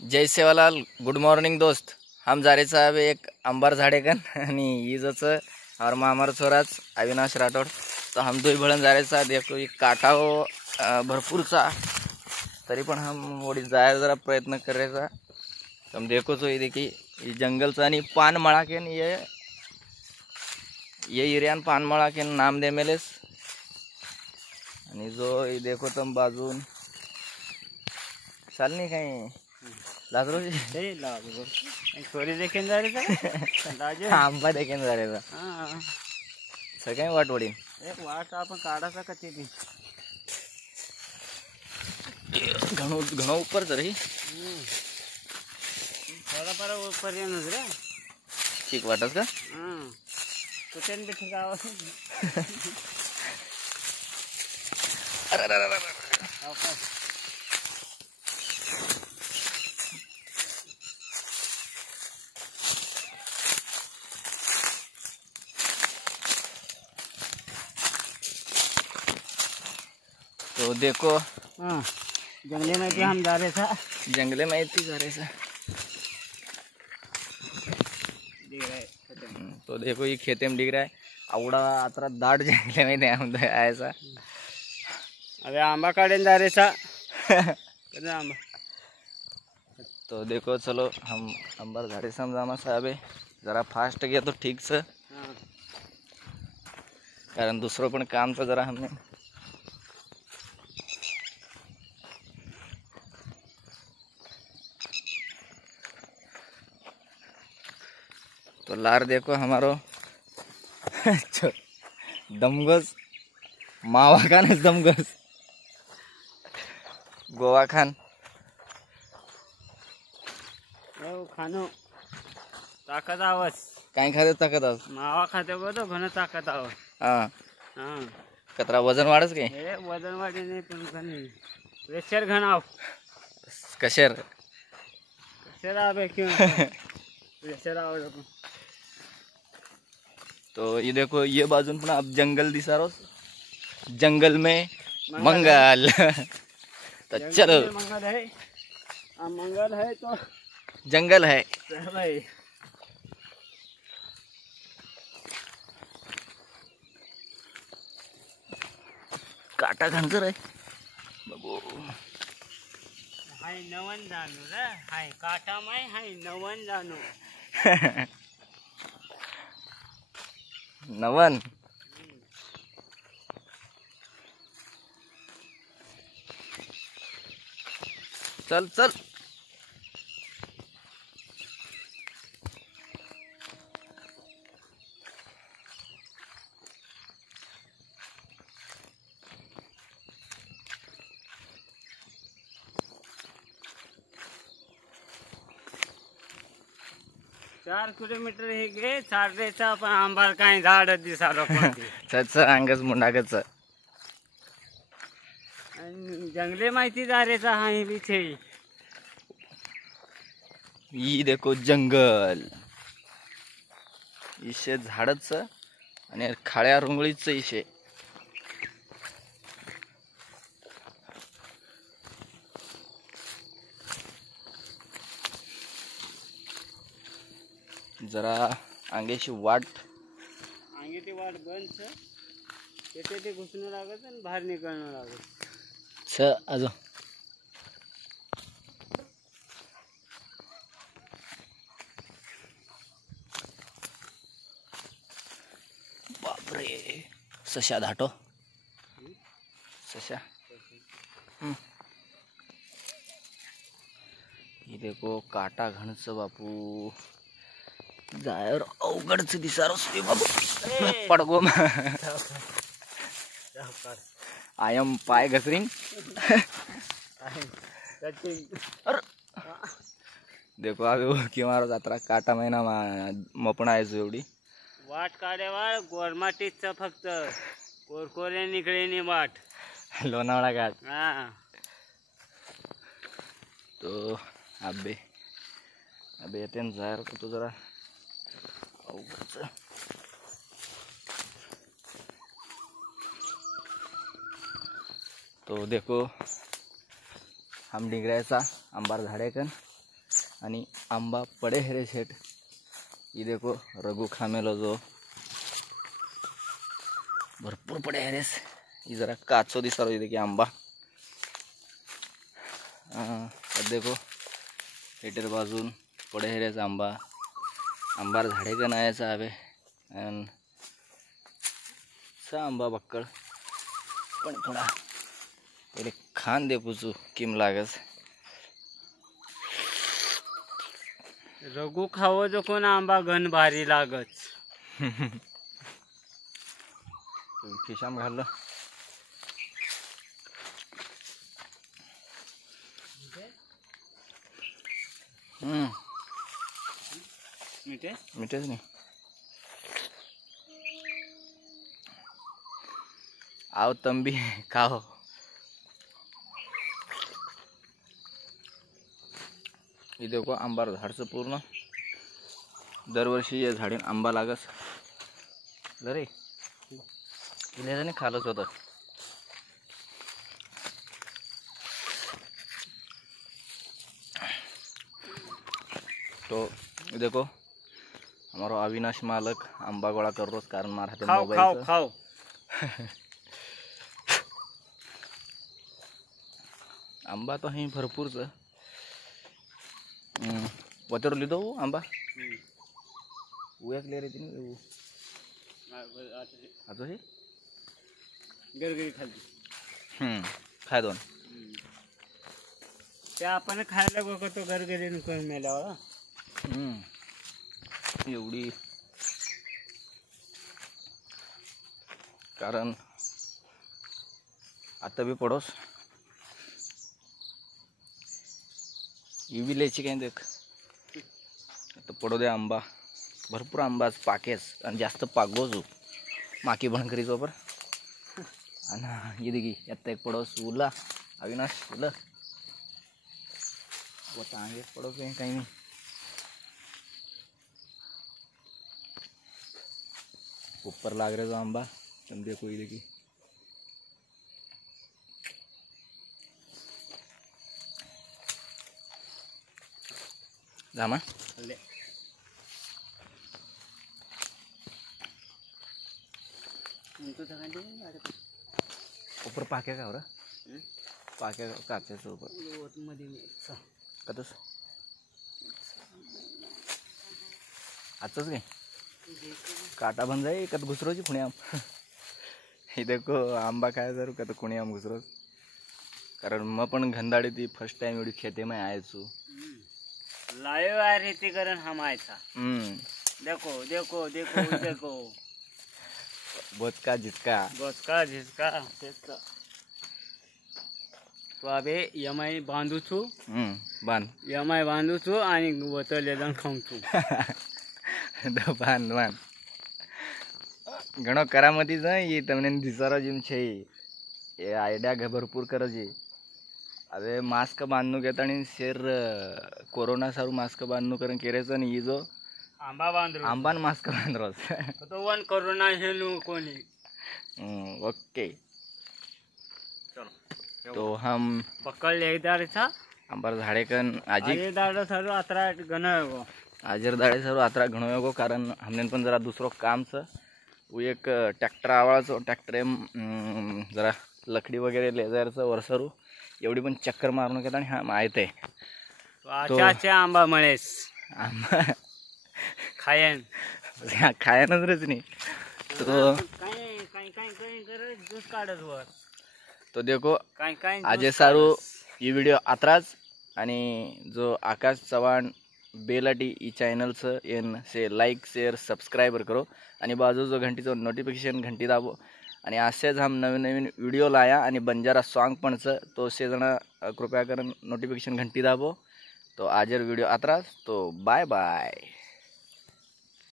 जय Sevalal, good morning दोस्त. हम जा रहे साहब एक अंबार झाडेकन आणि इजच और मामार छोराच अविनाश राठौड़. तो हम दो ही भड़न जा रहे साहब. देखो ये काटा हो भरपूर सा, तरी पण हम वोडी जायला जरा प्रयत्न कर रहे सा. तो हम देखो तो ये देखिए जंगल सा आणि पानमळा के ये इरियान पानमळा के नाम दे मेलेस. आणि जो ये देखो तुम बाजून चाल नहीं कहीं लाजरो जी स्टोरी देखेन जा रे राजे आंबा देखेन जा रे हां सगळे वाट वडी एक वाट आपण काढाचा कच्ची ती घणो घणो ऊपर च रही थोड़ा पर ऊपर ये नजर ठीक वाटस का हां तो टेन भी ठीक आवा अरे अरे अरे तो देखो हां जंगले में भी हम जा रहे था जंगले में इतनी जा रहे थे. दिख रहा है तो देखो ये खेते में दिख रहा है आवड़ा अतरा दाट जंगले में हम ऐसा. अबे आंबा काटने जा रहे था कितना आंबा. तो देखो चलो हम अंबर झाड़ी से जाना साहब जरा फास्ट गया तो ठीक से कारण दूसरों पण काम तो जरा हमने तो लार देखो हमारो दमगस मावा खान दमगस गोवा खान खानो ताकद आवाज काय खाते ताकद आज मावा खाते बघतो घन ताकद आवाज हां हां कतरा वजन वाढस काय हे वजन वाढे नाही पण घन प्रेशर घन आव कशेर प्रेशर आवे क्यों प्रेशर आवे. तो ये देखो ये बाजून पण अब जंगल दिसा रो जंगल में मंगल तो चलो मंगल है मंगल है तो जंगल है भाई काटा घनकर आहे बाबू. हाय नवन जानो रे हाय काटा माय हाय नवन जानो नवन चल चल. चार किलोमीटर हे गे चालरेचा पण आंबार काय झाड दिसालो चच अंगच मुंडागच जंगले माहिती झारेचा हाय बिछे. ये देखो जंगल इशे झाडच आणि खाळ्या रुंगळीच इशे. जरा अंगेची वाट अंगेची वाट बंद छे ते घुसणं लागत आणि बाहेर निघणं लागत छ आजो. बापरे सशा धाटो सशा. ये देखो काटा घणच बापू जायर अवघडच दिसारो बाबू पडगो आयम पाय घसरिंग. देखो अभी किंवा जात्रा काटा महिना मपण आहे एवढी वाट काढेवाळ गोरमाटीच फक्त कोरकोरे निघळे नी वाट लोणावळा घाट. हां तो अबे अबे येते जायर तो जरा अवघडच. तो देखो हम डिंगरायचा अंबार झाडेकन आणि आंबा पड़े है रे सेठ। ये देखो रघु खामेलो जो भरपूर पड़े है रेस। ये जरा काचो दिसा रहा है आंबा। अब देखो हेटर बाजून पड़े है रेस आंबा। आंबार झाडे का नायाचा हवे आणि सा आंबा बक्कळ पण थोडा पहिले खान दे पुचू किम लागस। रघु खावो जो कोण आंबा घन भारी लागच। खिशाम घाललं मिठे मिठेच नाही। आओ तुम भी खाओ। ये देखो आंबार झाडचं पूर्ण दरवर्षी या झाडीन आंबा लागस रे। इलेने खालच होतं। तो देखो हमारा अविनाश मालक आंबा गोळा कर रोज कारण मार हाते खाओ खाओ मोबाईल खाओ। आंबा तो ही भरपूर वतर लिदो आंबा उयाकले रे तिने आता हे गरगरी खाली खाय दोन ते आपण खायला बघतो गरगरीने कोण मेल्यावर। एवढी कारण आता भी पडोस ही बी लेची काय देख आता पडो दे आंबा भरपूर आंबाच पाकेस आणि जास्त पागोजू माकी बनकरी सोबर आणि ये देखी आता एक पडोस उला अविनाश उला वो टांगे पड़ो के कहीं नहीं। ऊपर लाग रहे जो आंबा तुम देखो ये देखी जामा ऊपर पाके का हो रहा पाके काचे से ऊपर कतस आजच काय काटा बन जाई कत घुसरोची पुणे आम हे देखो आंबा काय जरू कत कुणी आम घुसरोच कारण मग पण घंदाडी ती फर्स्ट टाइम एवढी खेते में आयचो लाइव आ रही थी कारण हम आए था। देखो देखो देखो देखो बोचका जितका बसका झिसका तेचका। तो अबे यमाई बांधू छू बांध यमाई बांधू छू आणि वतले जाऊन खाऊन छू बांध बांध घणो करामती ये तमने दिसारा जिम छे ये आयडिया भरपूर करजे। अबे मास्क बांधणू घेता आणि शेर कोरोना सारू मास्क बांधणू करून केरेच आणि ही जो आंबा बांधरो आंबान मास्क बांधरोस तो वन कोरोना हेलू कोणी। ओके चलो तो हम पकड़ ले इधर था अंबर झाड़ेकन आजी ये दाड़ा सारो अतरा गनो आजर दाड़े सर आत्रा घणो योगो कारण हमने पण जरा दूसरो काम छ वो एक ट्रॅक्टर आवाळाचो ट्रॅक्टर जरा लकडी वगैरे लेझरचं वरसरू एवढी पण चक्कर मारून घेता आणि हा माहित आहे अच्छा आंबा मळेस आंबा खायन खायनच रेच नाही तो ज्यूस काढत वर तो देखो काय आजे सारू ये वीडियो आत्राच आणि जो आकाश चव्हाण बेलाटी ई चैनल से लाइक शेयर सब्सक्राइबर करो आणि बाजू जो घंटी जो नोटिफिकेशन घंटी दाबो आणि असेच हम नवीन नवीन वीडियो लाया आणि बंजारा सॉन्ग पण तो से जना कृपया कर नोटिफिकेशन घंटी दाबो। तो आजर वीडियो आत्रास तो बाय बाय।